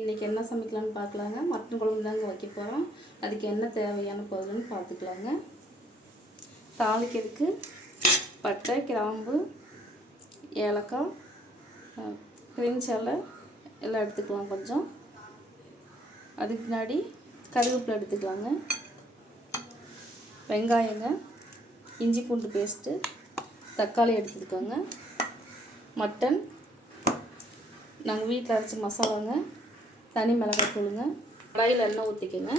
இன்றைக்கி என்ன சமைக்கலான்னு பார்க்கலாங்க. மட்டன் குழம்பு தாங்க வைக்க போகிறோம். அதுக்கு என்ன தேவையான பொருள்னு பார்த்துக்கலாங்க. தாளிக்கிறதுக்கு பட்டை, கிராம்பு, ஏலக்காய், பிரிஞ்சி இலை எல்லாம் எடுத்துக்கலாம். கொஞ்சம் அதுக்கு முன்னாடி கருவேப்பிலை எடுத்துக்கலாங்க. வெங்காயங்க, இஞ்சி பூண்டு பேஸ்ட்டு, தக்காளி எடுத்துக்கோங்க. மட்டன் நாங்கள் வீட்டில் அரைச்ச மசாலாங்க, தனி மிளகாய் தூளுங்க. கடாயில் எண்ணெய் ஊற்றிக்கோங்க.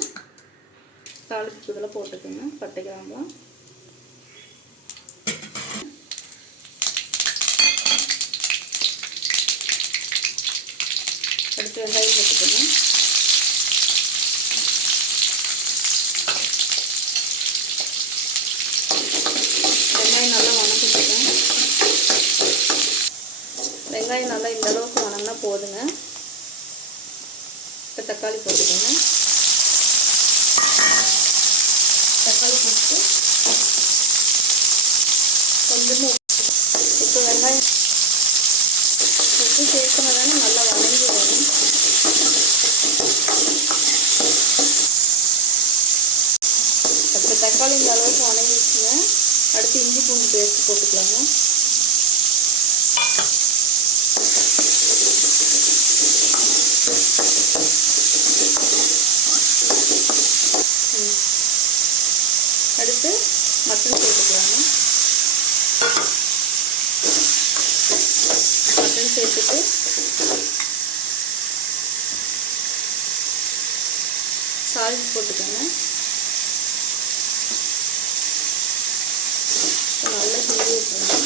தாளிப்பு இதில் போட்டுக்கோங்க. பட்டை, கிராம்பெலாம் அடுத்து வெங்காயம் போட்டுக்கோங்க. வெங்காயம் நல்லா வணக்கிட்டுக்கோங்க. வெங்காயம் நல்லா இந்த அளவுக்கு வணங்கினா போதுங்க. இப்போ தக்காளி போட்டுக்கோங்க. தக்காளி போட்டு கொஞ்சமாக இப்போ வெங்காயம் உப்பு சேர்க்கணும்னா நல்லா வதங்கி வரும். இப்போ தக்காளி இந்த அளவுக்கு வதங்கிடுச்சுங்க. அடுத்து இஞ்சி பூண்டு பேஸ்ட் போட்டுக்கலாங்க. அடுத்து மட்டன் சேர்த்துக்கலாங்க. மட்டன் சேர்த்துட்டு சால்ட் போட்டுக்கோங்க. நல்லா கிண்டி விட்டுருங்க.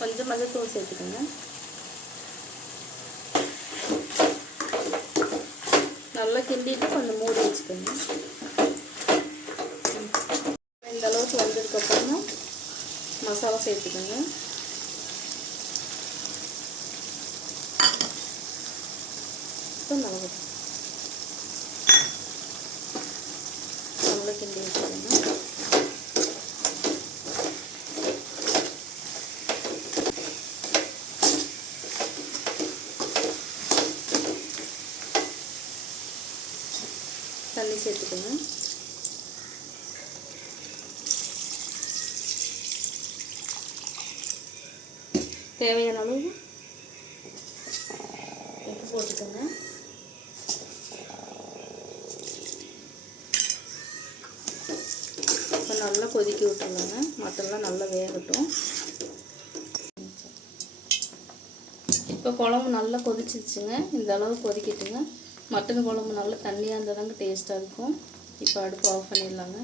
கொஞ்சம் மஞ்சள்தூள் சேர்த்துக்கோங்க. நல்லா கிண்டிட்டு கொஞ்சம் மூடி வச்சுக்கோங்க. இந்த அளவுக்கு வந்ததுக்கப்புறமா மசாலா சேர்த்துக்கோங்க. நல்லா கிண்டி வச்சுக்கோங்க. தண்ணி சேர்த்துக்கோங்க. தேவையான அளவு உப்பு போட்டுக்கோங்க. இப்போ நல்லா கொதிக்க விட்டுருங்க. மட்டன்லாம் நல்லா வேகட்டும். இப்போ குழம்பு நல்லா கொதிச்சிருச்சுங்க. இந்த அளவு கொதிக்கட்டுங்க. மட்டன் குழம்பு நல்லா தண்ணியாக இருந்தால் தாங்க டேஸ்ட்டாக இருக்கும். இப்போ அடுப்பு ஆஃப் பண்ணிடலாங்க.